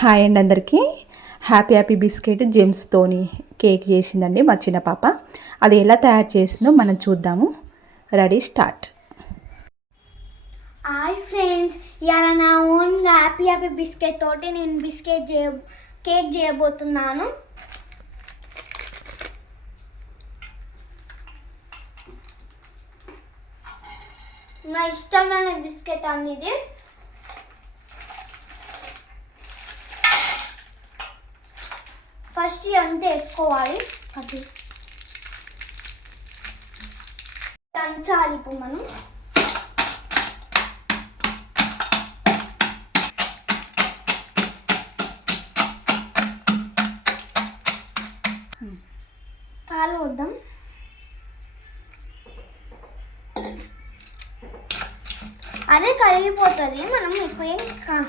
Hi అండి అందరికీ. Happy happy biscuit జెమ్స్తోని కేక్ చేసిందండి మా చిన్న పాప. అది ఎలా తయారు చేసిందో మనం చూద్దాము. Ready start. హాయ్ ఫ్రెండ్స్ ఇలా నా ఓన్గా హ్యాపీ హ్యాపీ బిస్కెట్ తోటి నేను బిస్కెట్ చేయ కేక్ చేయబోతున్నాను. నా ఇష్టమైన బిస్కెట్ అండి ఫస్ట్ అంతా వేసుకోవాలి అది. దంచాలి ఇప్పుడు మనం పాలు వద్దాం. అదే కరిగిపోతుంది. మనం ఎక్కువ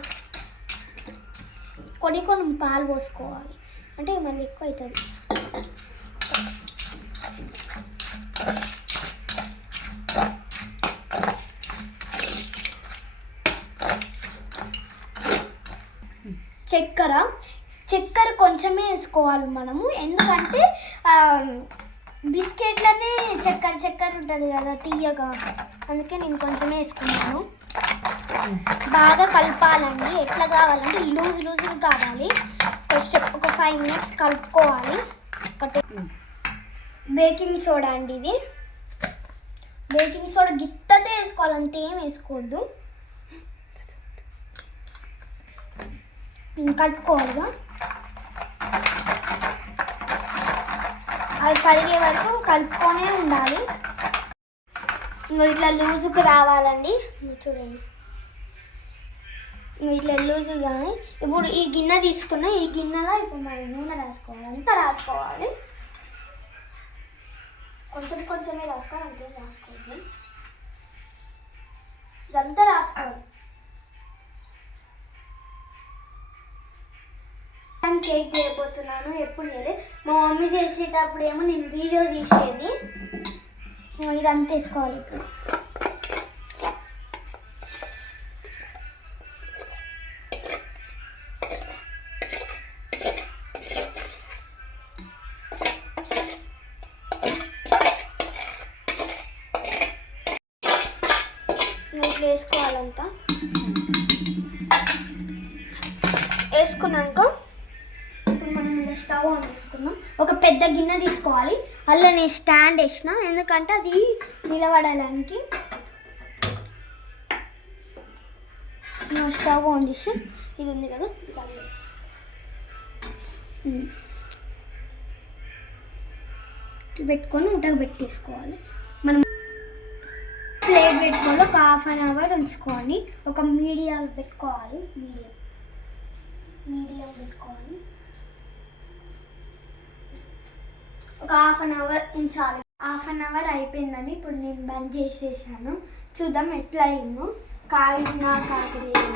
కొన్ని కొన్ని పాలు పోసుకోవాలి. అంటే మళ్ళీ ఎక్కువ అవుతుంది. చక్కెర. చక్కెర కొంచెమే వేసుకోవాలి మనము. ఎందుకంటే బిస్కెట్లోనే చక్కెర చక్కెర ఉంటుంది కదా తీయగా. అందుకే నేను కొంచెమే వేసుకున్నాను బాగా కలపాలండి. ఎట్లా కావాలంటే లూజ్ లూజ్ కావాలి. కొంచెం ఒక ఫైవ్ మినిట్స్ కలుపుకోవాలి. ఒకటి. బేకింగ్ సోడా అండి ఇది. బేకింగ్ సోడా గిత్తతే వేసుకోవాలి అంతే ఏం వేసుకోవద్దు. కలుపుకోవాలిగా అది కరిగే వరకు కలుపుకొనే ఉండాలి. ఇంకో ఇట్లా లూజుకు రావాలండి. చూడండి. ఇట్లా లూజ్ కానీ. ఇప్పుడు ఈ గిన్నె తీసుకున్న ఈ గిన్నెలో ఇప్పుడు మనం నూనె రాసుకోవాలి. అంతా రాసుకోవాలి. కొంచెం కొంచెమే రాసుకోవాలి అంతే రాసుకోవాలి. ఇదంతా రాసుకోవాలి. నేను కేక్ చేయబోతున్నాను ఎప్పుడు చేయలేదు. మా మమ్మీ చేసేటప్పుడు ఏమో నేను వీడియో తీసేది. ఇదంతా వేసుకోవాలి ఇప్పుడు. వేసుకున్నాక ఇప్పుడు మనం ఇలా స్టవ్ ఆన్ చేసుకున్నాం ఒక పెద్ద గిన్నె తీసుకోవాలి. అలా నేను స్టాండ్ వేసిన ఎందుకంటే అది నిలబడడానికి స్టవ్ ఆన్ చేసి ఇది ఉంది కదా ఇది పెట్టుకొని ఉటకు పెట్టేసుకోవాలి. మనం ప్లేట్ పెట్టుకొని ఒక హాఫ్ అన్ అవర్ ఉంచుకొని ఒక మీడియం పెట్టుకోవాలి. మీడియం. మీడియం పెట్టుకోవాలి. ఒక హాఫ్ అన్ అవర్ ఉంచాలి. హాఫ్ అన్ అవర్ అయిపోయిందని ఇప్పుడు నేను బంద్ చేసేసాను. చూద్దాం ఎట్లా అయిందో. కాగినా కాకలేదు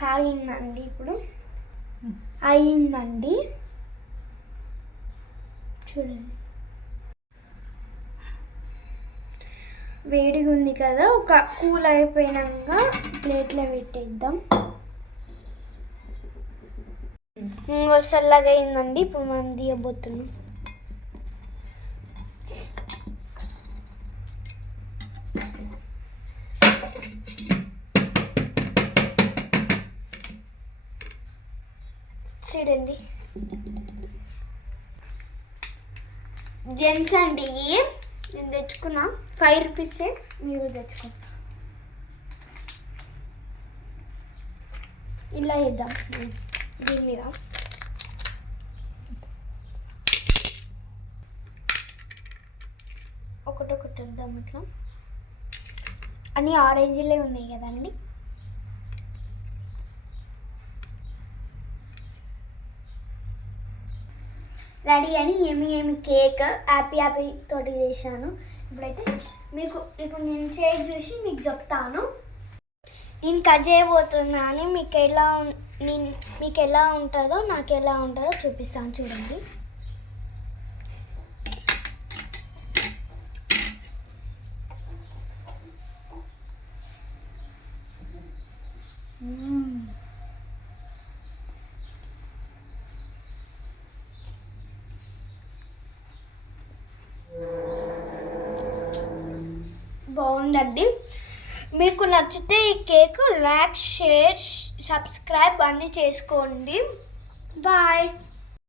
కాగిందండి ఇప్పుడు. అయిందండి. చూడండి. వేడిగా ఉంది కదా ఒక కూల్ అయిపోయినాక ప్లేట్లో పెట్టేద్దాం. ఇంకో చల్లగా అయిందండి ఇప్పుడు మనం తీయబోతున్నాం. చూడండి. జెంట్స్ అండి నేను తెచ్చుకున్నా ఫైవ్ రూపీస్ మీరు తెచ్చుకుంటా. ఇలా వేద్దాం దీని మీద ఒకటొకటి వేద్దాం ఇట్లా. అన్నీ ఆరెంజ్లే ఉన్నాయి కదండి. రెడీ అని ఏమి ఏమి కేక్ హ్యాపీ హ్యాపీ తోటి చేశాను. ఇప్పుడైతే మీకు ఇప్పుడు నేను చేసి చూసి మీకు చెప్తాను. నేను కట్ చేయబోతున్నాను మీకు ఎలా నేను మీకు ఎలా ఉంటుందో నాకు ఎలా ఉంటుందో చూపిస్తాను చూడండి. Mm. బాగుందండి. మీకు నచ్చితే ఈ కేక్ లైక్ షేర్ సబ్స్క్రైబ్ అన్నీ చేసుకోండి. బాయ్.